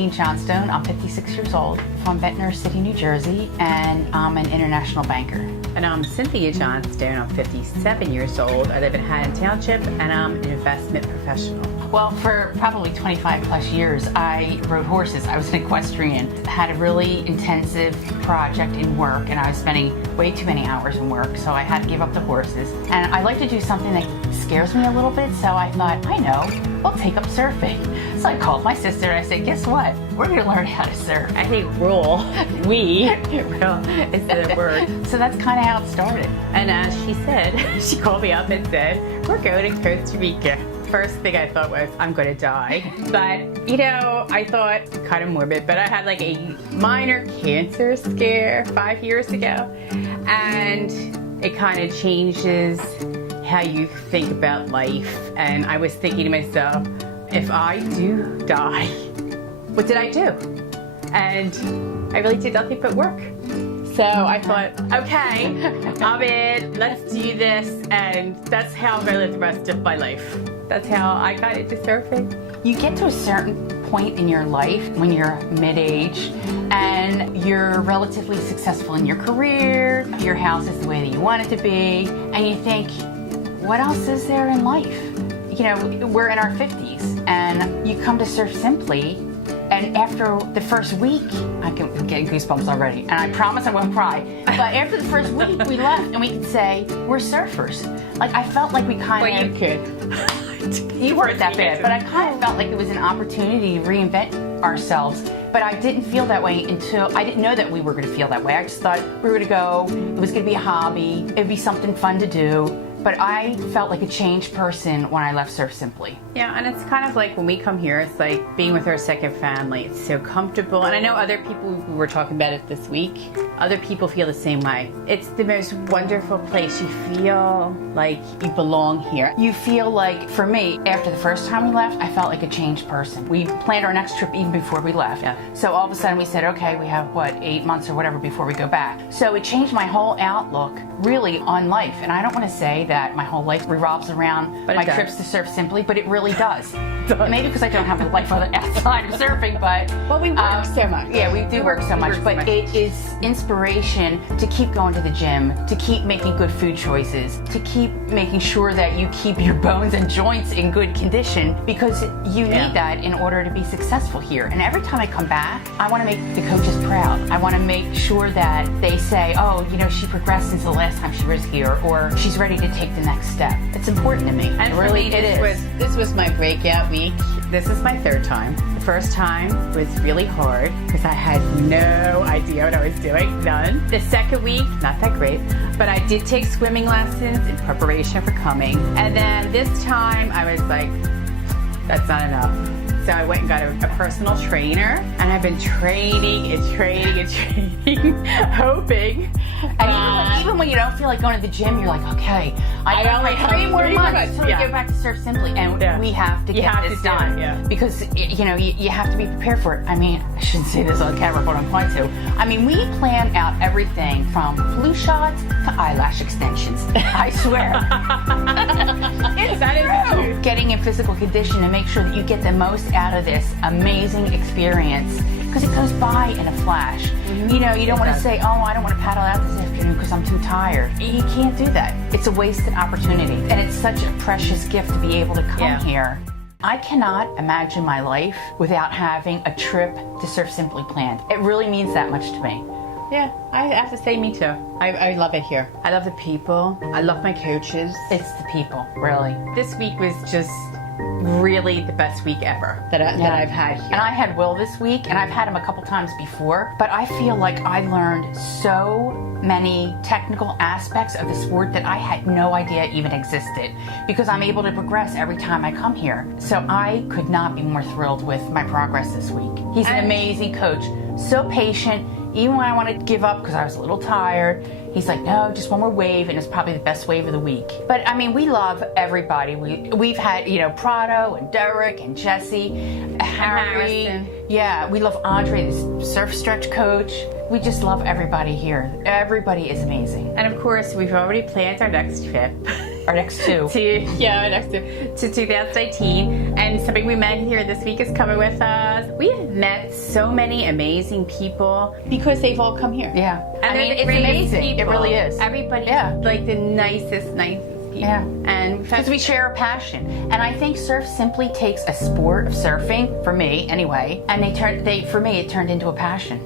Eileen Johnstone. I'm 56 years old from Ventnor City, New Jersey, and I'm an international banker. And I'm Cynthia Johnstone. I'm 57 years old. I live in Haddon Township, and I'm an investment professional. Well, for probably 25 plus years, I rode horses. I was an equestrian. Had a really intensive project in work, and I was spending way too many hours in work, so I had to give up the horses. And I like to do something that scares me a little bit, so I thought, I know, we'll take up surfing. So I called my sister and I said, guess what? We're gonna learn how to surf. I hate roll. Well, instead of word. So that's kind of how it started. And as she said, she called me up and said, we're going to Costa Rica. First thing I thought was, I'm gonna die. But, you know, I thought, kind of morbid, but I had like a minor cancer scare 5 years ago. And it kind of changes how you think about life. And I was thinking to myself, if I do die, what did I do? And I really did nothing but work. So I thought, okay, I'm in, let's do this. And that's how I'm gonna live the rest of my life. That's how I got into surfing. You get to a certain point in your life when you're mid-age and you're relatively successful in your career, your house is the way that you want it to be, and you think, what else is there in life? You know, we're in our 50s and you come to Surf Simply, and after the first week, I'm getting goosebumps already, and I promise I won't cry, but after the first week we left and we could say, we're surfers. Like, I felt like we kind of... Well, you could. You weren't that bad, but I kind of felt like it was an opportunity to reinvent ourselves. But I didn't feel that way until, I didn't know that we were going to feel that way. I just thought we were going to go, it was going to be a hobby, it'd be something fun to do. But I felt like a changed person when I left Surf Simply. Yeah, and it's kind of like when we come here, it's like being with our second family. It's so comfortable. And I know other people, we were talking about it this week, other people feel the same way. It's the most wonderful place. You feel like you belong here. You feel like, for me, after the first time we left, I felt like a changed person. We planned our next trip even before we left. Yeah. So all of a sudden we said, okay, we have, 8 months or whatever before we go back. So it changed my whole outlook, really, on life. And I don't want to say that my whole life revolves around my trips to Surf Simply, but it really does. Maybe because I don't have a life outside of surfing, but... Well, we work so much. Yeah, we do work so much, but it is inspiration to keep going to the gym, to keep making good food choices, to keep making sure that you keep your bones and joints in good condition, because you need that in order to be successful here. And every time I come back, I want to make the coaches proud. I want to make sure that they say, oh, you know, she progressed since the last time she was here, or she's ready to take the next step. It's important to me. And really, for me, this was my breakout week. This is my third time. The first time was really hard because I had no idea what I was doing, none. The second week, not that great, but I did take swimming lessons in preparation for coming. And then this time I was like, that's not enough. So I went and got a personal trainer, and I've been training and training and training, hoping. And even when you don't feel like going to the gym, you're like, okay, I only have 3 more months until we go back to Surf Simply, and we have to get this done. Because, you know, you have to be prepared for it. I mean, I shouldn't say this on camera, but I'm going to. I mean, we plan out everything from flu shots to eyelash extensions. I swear. It's true. Getting in physical condition to make sure that you get the most out of this amazing experience, because it goes by in a flash. You know, you don't want to say, oh, I don't want to paddle out this afternoon because I'm too tired. You can't do that. It's a wasted opportunity, and it's such a precious gift to be able to come here. I cannot imagine my life without having a trip to Surf Simply planned. It really means that much to me. Yeah, I have to say, me too. I love it here. I love the people. I love my coaches. It's the people, really. This week was just really the best week ever that I've had here. And I had Will this week, and I've had him a couple times before, but I feel like I learned so many technical aspects of the sport that I had no idea even existed, because I'm able to progress every time I come here. So I could not be more thrilled with my progress this week. He's an amazing coach, so patient. Even when I wanted to give up because I was a little tired, he's like, no, just one more wave, and it's probably the best wave of the week. But I mean, we love everybody. We've had, you know, Prado and Derek and Jesse, Harry. Harrison. Yeah, we love Andre, the surf stretch coach. We just love everybody here. Everybody is amazing. And of course, we've already planned our next trip. Our next two. Next to 2019. And somebody we met here this week is coming with us. We have met so many amazing people because they've all come here. Yeah. And they're the it's greatest amazing. people. It really is. Everybody's Yeah. like the nicest people. Yeah. And Because we share a passion. And I think surf simply takes a sport of surfing, for me anyway, and for me it turned into a passion.